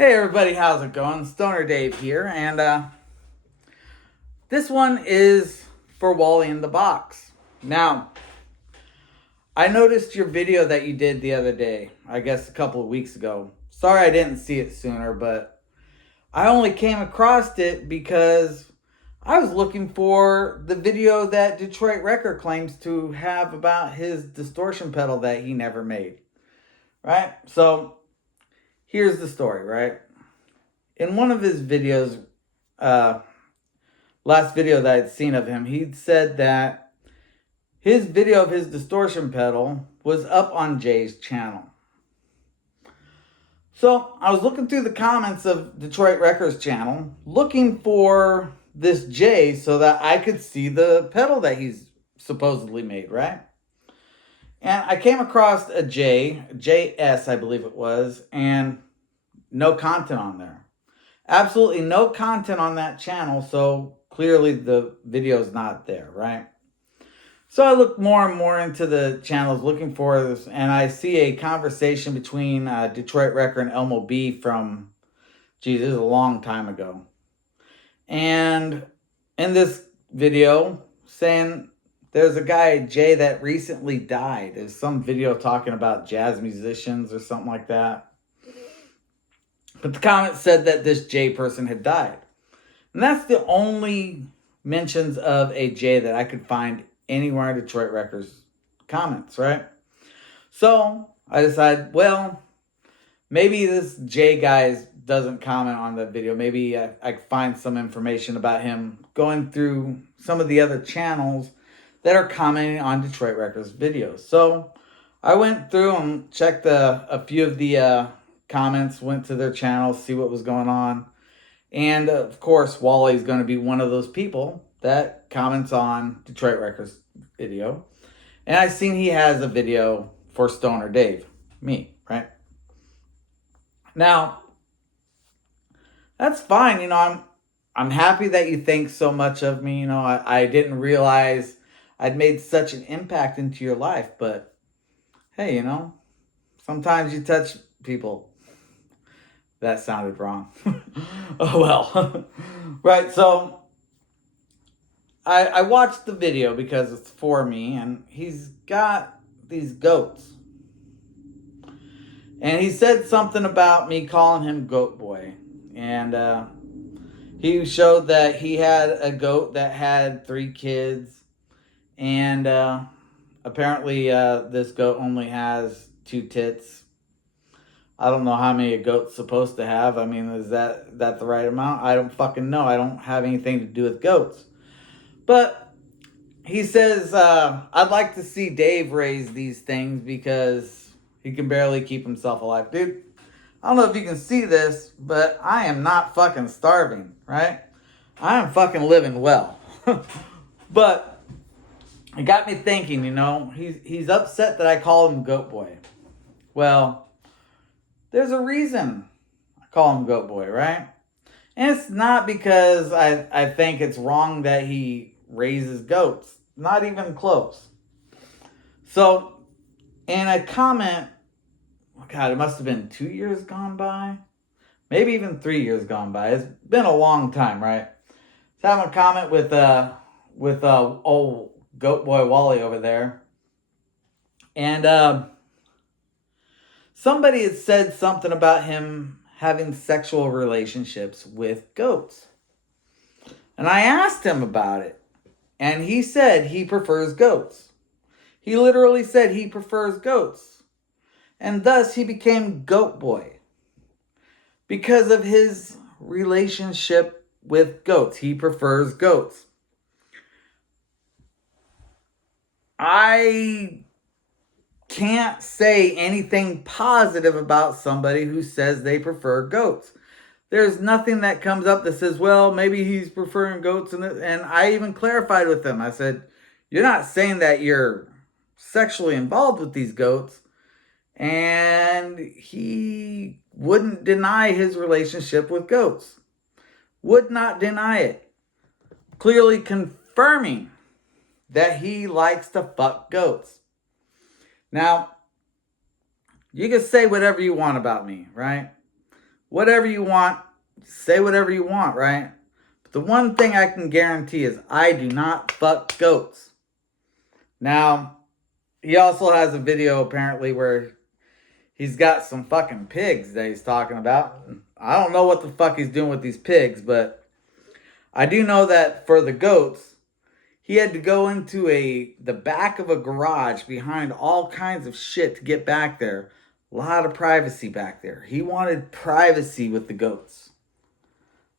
Hey everybody, how's it going? Stoner Dave here, and this one is for Wally in the box. Now, I noticed your video that you did the other day, I guess a couple of weeks ago. Sorry I didn't see it sooner, but I only came across it because I was looking for the video that Detroit Record claims to have about his distortion pedal that he never made. Right? So, here's the story, right? In one of his videos, uh, last video that I'd seen of him, he'd said that his video of his distortion pedal was up on Jay's channel. So I was looking through the comments of Detroit Records channel, looking for this Jay so that I could see the pedal that he's supposedly made, right? And I came across a JS, I believe it was, and no content on there. Absolutely no content on that channel, so clearly the video's not there, right? So I look more and more into the channels looking for this, and I see a conversation between Detroit Record and Elmo B from, geez, this is a long time ago. And in this video, saying there's a guy, Jay, that recently died. There's some video talking about jazz musicians or something like that. But the comment said that this Jay person had died. And that's the only mentions of a Jay that I could find anywhere in Detroit Records comments, right? So I decided, well, maybe this Jay guy doesn't comment on the video. Maybe I can find some information about him going through some of the other channels that are commenting on Detroit Records videos. So I went through and checked a few of the comments, went to their channels, see what was going on. And of course, Wally is going to be one of those people that comments on Detroit Records video. And I've seen he has a video for Stoner Dave, me, right? Now, that's fine. I'm happy that you think so much of me. I didn't realize I'd made such an impact into your life. But hey, sometimes you touch people. That sounded wrong. Oh, well. Right, so I watched the video because it's for me, and he's got these goats. And he said something about me calling him Goat Boy. And he showed that he had a goat that had 3 kids. And apparently this goat only has 2 tits. I don't know how many a goat's supposed to have. I mean, is that the right amount? I don't fucking know. I don't have anything to do with goats. But he says, I'd like to see Dave raise these things because he can barely keep himself alive. Dude, I don't know if you can see this, but I am not fucking starving, right? I am fucking living well. But it got me thinking, he's upset that I call him Goat Boy. Well, there's a reason I call him Goat Boy, right? And it's not because I think it's wrong that he raises goats. Not even close. So, in a comment, God, it must have been 2 years gone by. Maybe even 3 years gone by. It's been a long time, right? So having a comment with old Goat Boy Wally over there. And somebody had said something about him having sexual relationships with goats. And I asked him about it. And he said he prefers goats. He literally said he prefers goats. And thus he became Goat Boy. Because of his relationship with goats. He prefers goats. I can't say anything positive about somebody who says they prefer goats. There's nothing that comes up that says, well, maybe he's preferring goats. And I even clarified with him. I said, you're not saying that you're sexually involved with these goats. And he wouldn't deny his relationship with goats. Would not deny it. Clearly confirming that he likes to fuck goats. Now, you can say whatever you want about me, right? whatever you want, say whatever you want, right? But the one thing I can guarantee is I do not fuck goats. Now, he also has a video apparently where he's got some fucking pigs that he's talking about. I don't know what the fuck he's doing with these pigs, but I do know that for the goats, he had to go into the back of a garage behind all kinds of shit to get back there. A lot of privacy back there. He wanted privacy with the goats.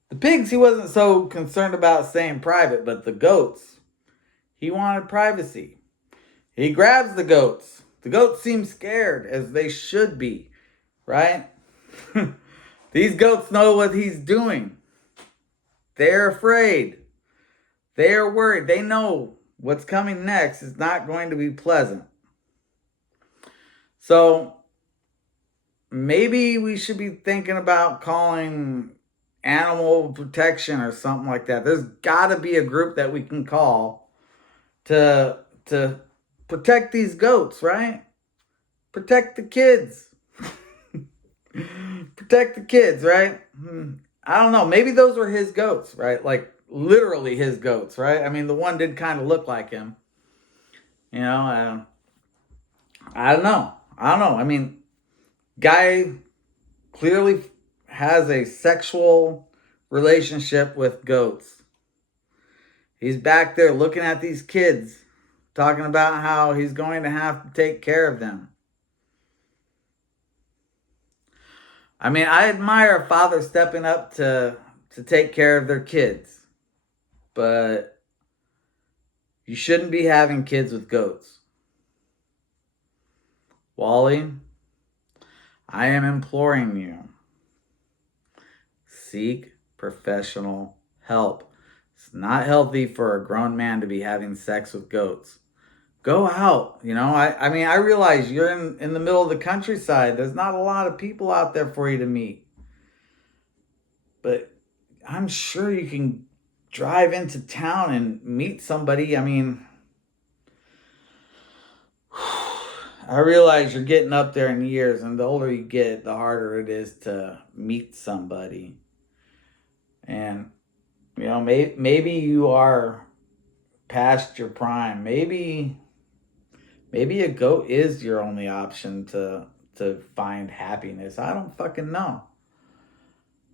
The pigs he wasn't so concerned about staying private, but the goats, he wanted privacy. He grabs the goats. The goats seem scared, as they should be, right? These goats know what he's doing. They're afraid. They are worried. They know what's coming next is not going to be pleasant. So maybe we should be thinking about calling animal protection or something like that. There's got to be a group that we can call to protect these goats, right? Protect the kids. Protect the kids, right? I don't know. Maybe those were his goats, right? Like literally his goats, right? I mean, the one did kind of look like him. You know, I don't know. I mean, guy clearly has a sexual relationship with goats. He's back there looking at these kids, talking about how he's going to have to take care of them. I mean, I admire a father stepping up to take care of their kids. But you shouldn't be having kids with goats. Wally, I am imploring you. Seek professional help. It's not healthy for a grown man to be having sex with goats. Go out. You know, I mean, I realize you're in the middle of the countryside. There's not a lot of people out there for you to meet. But I'm sure you can drive into town and meet somebody. I mean, I realize you're getting up there in years, and the older you get, the harder it is to meet somebody. And, you know, maybe you are past your prime. Maybe a goat is your only option to find happiness. I don't fucking know.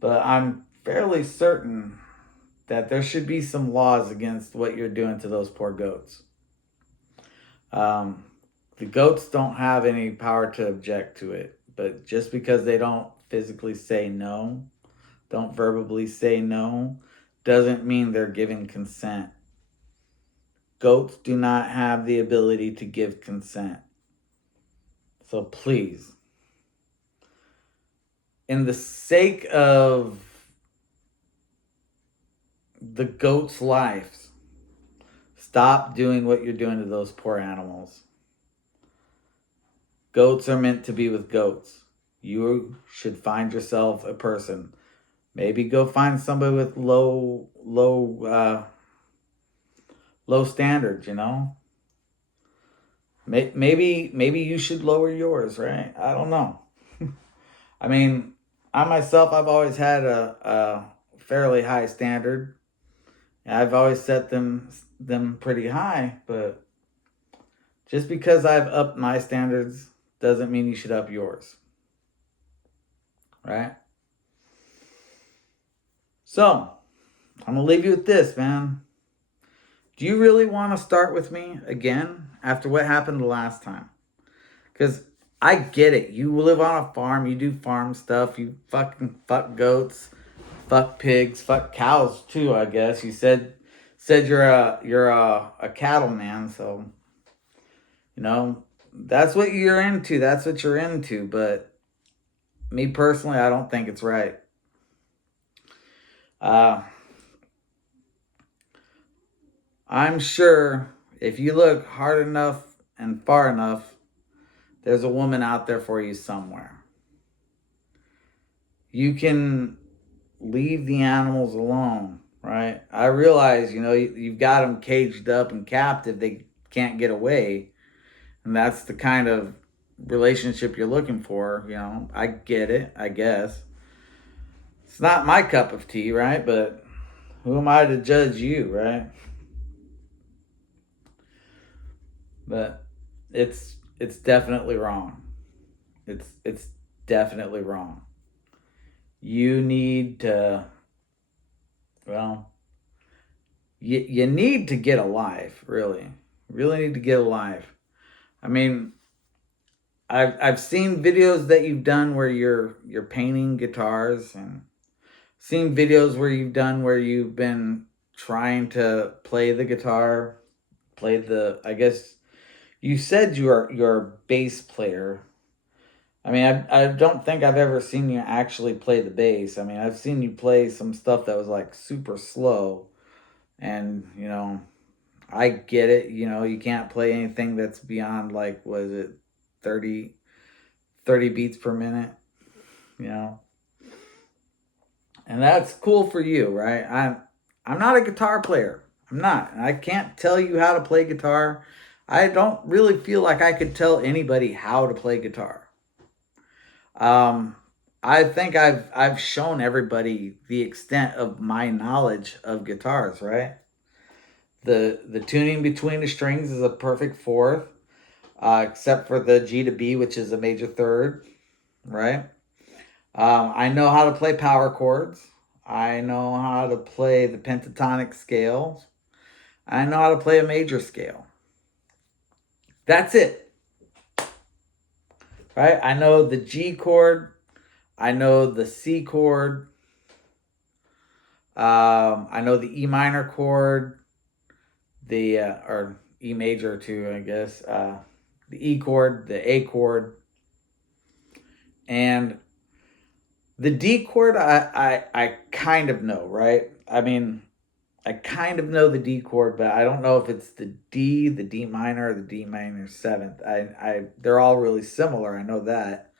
But I'm fairly certain that there should be some laws against what you're doing to those poor goats. The goats don't have any power to object to it, but just because they don't physically say no, don't verbally say no, doesn't mean they're giving consent. Goats do not have the ability to give consent. So please, in the sake of the goats' lives, stop doing what you're doing to those poor animals. Goats are meant to be with goats. You should find yourself a person. Maybe go find somebody with low standards, you know? Maybe you should lower yours, right? I don't know. I mean, I myself, I've always had a fairly high standard. I've always set them pretty high, but just because I've upped my standards doesn't mean you should up yours. Right? So, I'm going to leave you with this, man. Do you really want to start with me again after what happened the last time? Because I get it. You live on a farm. You do farm stuff. You fucking fuck goats, fuck pigs, fuck cows too, I guess. You said you're a cattleman, so you know that's what you're into. That's what you're into. But me personally, I don't think it's right. I'm sure if you look hard enough and far enough, there's a woman out there for you somewhere. You can leave the animals alone, right? I realize, you know, you've got them caged up and captive. They can't get away. And that's the kind of relationship you're looking for, you know. I get it, I guess. It's not my cup of tea, right? But who am I to judge you, right? But it's definitely wrong. It's definitely wrong. You need to, well, you need to get a life, really. Really need to get a life. I mean, I've seen videos that you've done where you're painting guitars, and seen videos where you've done where you've been trying to play the guitar, play the, I guess you said you're a bass player. I mean, I don't think I've ever seen you actually play the bass. I mean, I've seen you play some stuff that was like super slow, and I get it. You can't play anything that's beyond, like, was it 30 beats per minute, you know? And that's cool for you, right? I'm not a guitar player. I'm not. I can't tell you how to play guitar. I don't really feel like I could tell anybody how to play guitar. Um, I think I've shown everybody the extent of my knowledge of guitars, right? The tuning between the strings is a perfect fourth, except for the G to B, which is a major third, right? I know how to play power chords. I know how to play the pentatonic scales. I know how to play a major scale. That's it, right? I know the G chord. I know the C chord. I know the E minor chord, the or E major too, I guess. The E chord, the A chord, and the D chord. I kind of know, right? I mean, I kind of know the D chord, but I don't know if it's the D minor, or the D minor seventh. They're all really similar. I know that,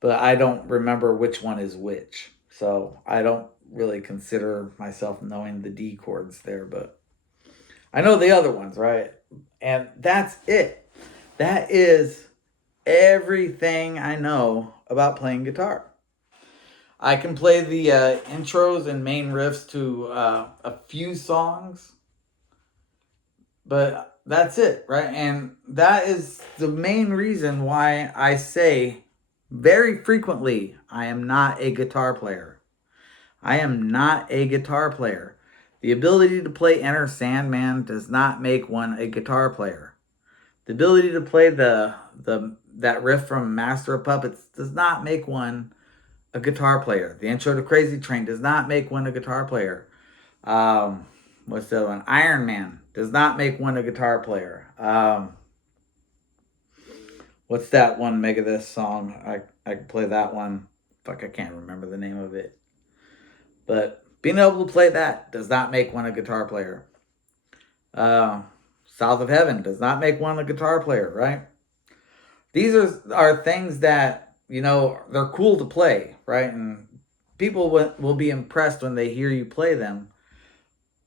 but I don't remember which one is which. So I don't really consider myself knowing the D chords there, but I know the other ones, right? And that's it. That is everything I know about playing guitar. I can play the intros and main riffs to a few songs, but that's it, right? And that is the main reason why I say very frequently I am not a guitar player. I am not a guitar player. The ability to play Enter Sandman does not make one a guitar player. The ability to play that riff from Master of Puppets does not make one a guitar player. The intro to Crazy Train does not make one a guitar player. What's the other one? Iron Man does not make one a guitar player. What's that one Megadeth song? I can play that one. Fuck, I can't remember the name of it. But being able to play that does not make one a guitar player. South of Heaven does not make one a guitar player, right? These are things that, they're cool to play, right? And people will be impressed when they hear you play them.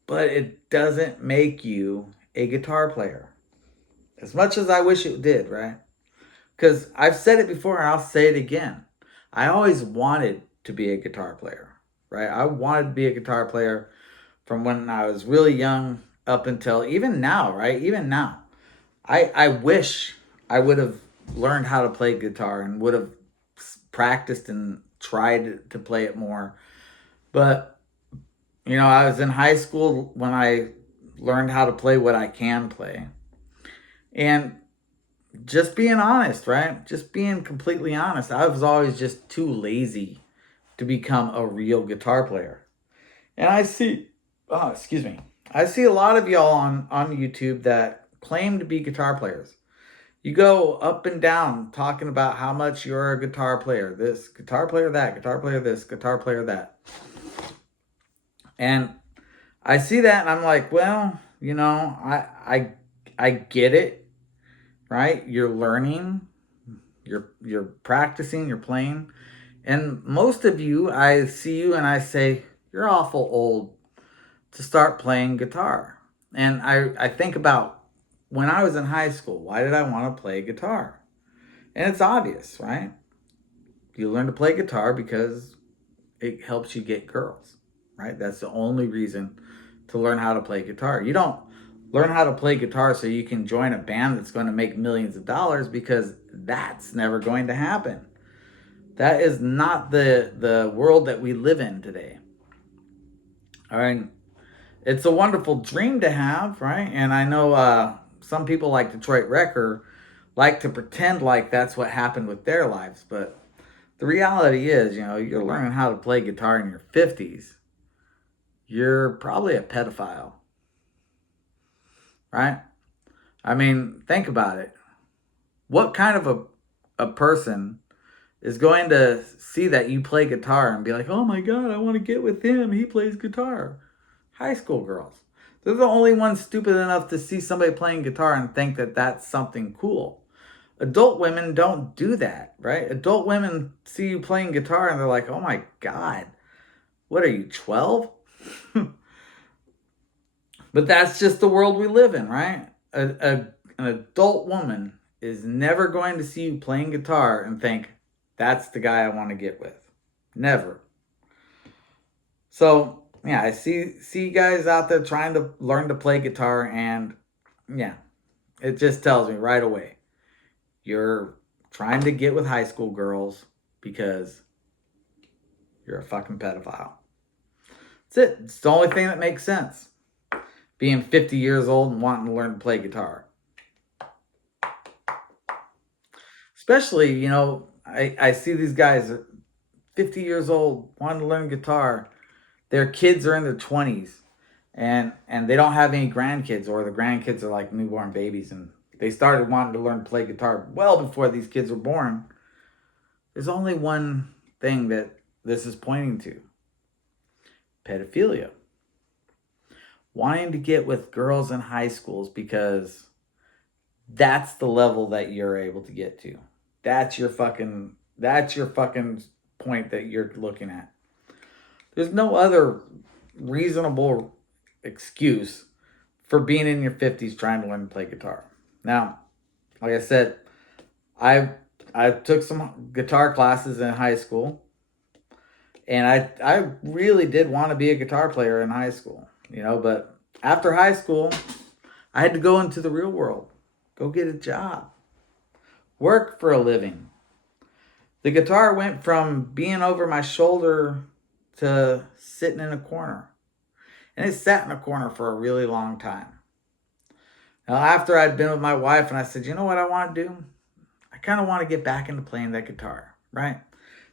But it doesn't make you a guitar player. As much as I wish it did, right? Because I've said it before and I'll say it again. I always wanted to be a guitar player, right? I wanted to be a guitar player from when I was really young up until even now, right? Even now. I wish I would have learned how to play guitar and would have practiced and tried to play it more. But, I was in high school when I learned how to play what I can play. And just being honest, right? Just being completely honest. I was always just too lazy to become a real guitar player. And I see, I see a lot of y'all on YouTube that claim to be guitar players. You go up and down talking about how much you're a guitar player. This, guitar player that, guitar player this, guitar player that. And I see that and I'm like, well, I get it, right? You're learning, you're practicing, you're playing. And most of you, I see you and I say, you're awful old to start playing guitar. And I think about when I was in high school, why did I want to play guitar? And it's obvious, right? You learn to play guitar because it helps you get girls, right? That's the only reason to learn how to play guitar. You don't learn how to play guitar so you can join a band that's going to make millions of dollars, because that's never going to happen. That is not the world that we live in today. All right. It's a wonderful dream to have, right? And I know some people like Detroit Wrecker like to pretend like that's what happened with their lives, but the reality is, you're learning how to play guitar in your 50s. You're probably a pedophile, right? I mean, think about it. What kind of a person is going to see that you play guitar and be like, oh my God, I want to get with him. He plays guitar. High school girls. They're the only ones stupid enough to see somebody playing guitar and think that that's something cool. Adult women don't do that, right? Adult women see you playing guitar and they're like, oh my God, what are you, 12? But that's just the world we live in, right? An adult woman is never going to see you playing guitar and think, that's the guy I want to get with. Never. So, yeah, I see guys out there trying to learn to play guitar, and yeah, it just tells me right away, you're trying to get with high school girls because you're a fucking pedophile. That's it. It's the only thing that makes sense. Being 50 years old and wanting to learn to play guitar. Especially, I see these guys 50 years old wanting to learn guitar. Their kids are in their 20s, and they don't have any grandkids, or the grandkids are like newborn babies, and they started wanting to learn to play guitar well before these kids were born. There's only one thing that this is pointing to: pedophilia. Wanting to get with girls in high schools because that's the level that you're able to get to. That's your fucking point that you're looking at. There's no other reasonable excuse for being in your 50s trying to learn to play guitar. Now, like I said, I took some guitar classes in high school, and I really did want to be a guitar player in high school, but after high school, I had to go into the real world. Go get a job. Work for a living. The guitar went from being over my shoulder to sitting in a corner. And it sat in a corner for a really long time. Now, after I'd been with my wife and I said, you know what I want to do? I kind of want to get back into playing that guitar, right?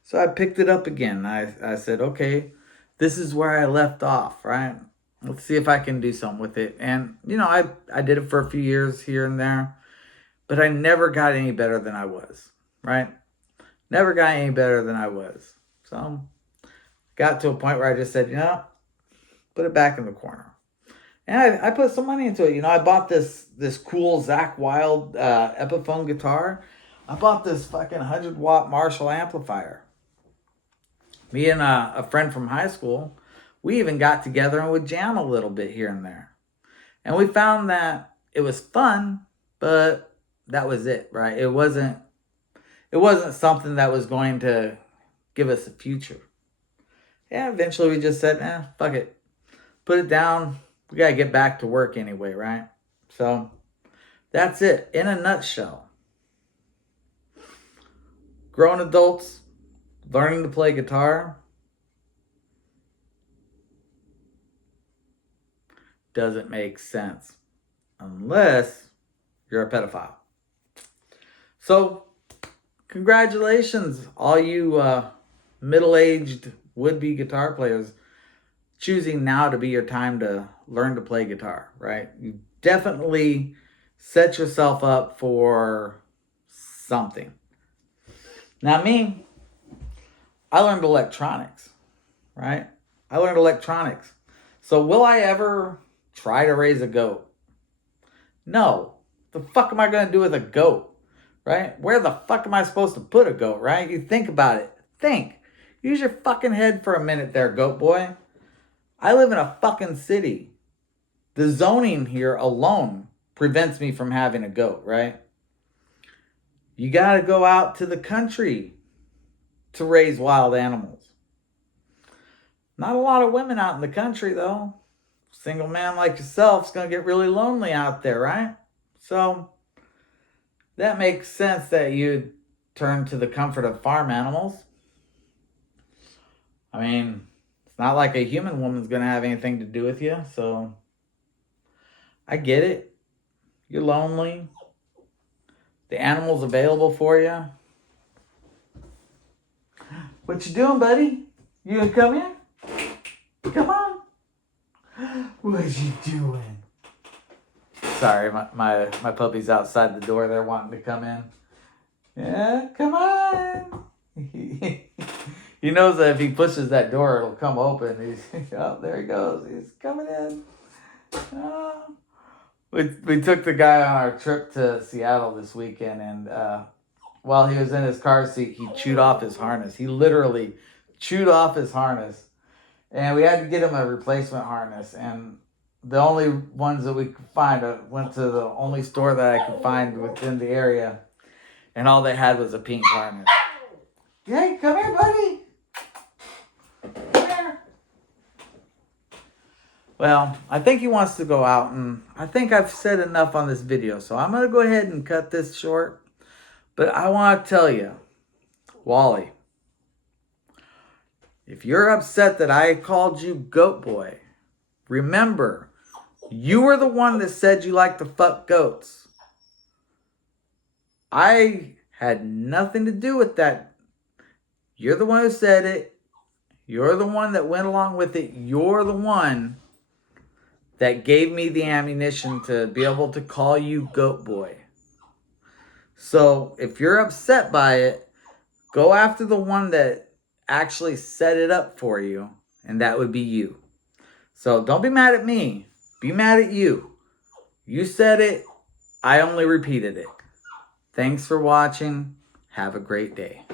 So I picked it up again. I said, okay, this is where I left off, right? Let's see if I can do something with it. And, I did it for a few years here and there, but I never got any better than I was, right? Never got any better than I was. So got to a point where I just said, put it back in the corner. And I put some money into it. I bought this cool Zakk Wylde Epiphone guitar. I bought this fucking 100-watt Marshall amplifier. Me and a friend from high school, we even got together and would jam a little bit here and there. And we found that it was fun, but that was it, right? It wasn't something that was going to give us a future. Yeah, eventually we just said, fuck it. Put it down. We got to get back to work anyway, right? So that's it in a nutshell. Grown adults learning to play guitar doesn't make sense unless you're a pedophile. So congratulations, all you middle-aged would-be guitar players choosing now to be your time to learn to play guitar, right? You definitely set yourself up for something. Now me, I learned electronics, right? I learned electronics. So will I ever try to raise a goat? No. The fuck am I going to do with a goat, right? Where the fuck am I supposed to put a goat, right? You think about it. Think. Use your fucking head for a minute there, goat boy. I live in a fucking city. The zoning here alone prevents me from having a goat, right? You got to go out to the country to raise wild animals. Not a lot of women out in the country, though. Single man like yourself's going to get really lonely out there, right? So that makes sense that you'd turn to the comfort of farm animals. I mean, it's not like a human woman's going to have anything to do with you, so I get it. You're lonely. The animal's available for you. What you doing, buddy? You gonna come in? Come on. What you doing? Sorry, my puppy's outside the door. They're wanting to come in. Yeah, come on. He knows that if he pushes that door, it'll come open. Oh, there he goes. He's coming in. Oh. We took the guy on our trip to Seattle this weekend, and while he was in his car seat, he chewed off his harness. He literally chewed off his harness. And we had to get him a replacement harness. And the only ones that we could find, I went to the only store that I could find within the area. And all they had was a pink harness. Hey, come here, buddy. Come here. Well, I think he wants to go out. And I think I've said enough on this video. So I'm going to go ahead and cut this short. But I want to tell you, Wally, if you're upset that I called you Goat Boy, remember, you were the one that said you like to fuck goats. I had nothing to do with that. You're the one who said it. You're the one that went along with it. You're the one that gave me the ammunition to be able to call you Goat Boy. So if you're upset by it, go after the one that actually set it up for you, and that would be you. So don't be mad at me. Be mad at you. You said it. I only repeated it. Thanks for watching. Have a great day.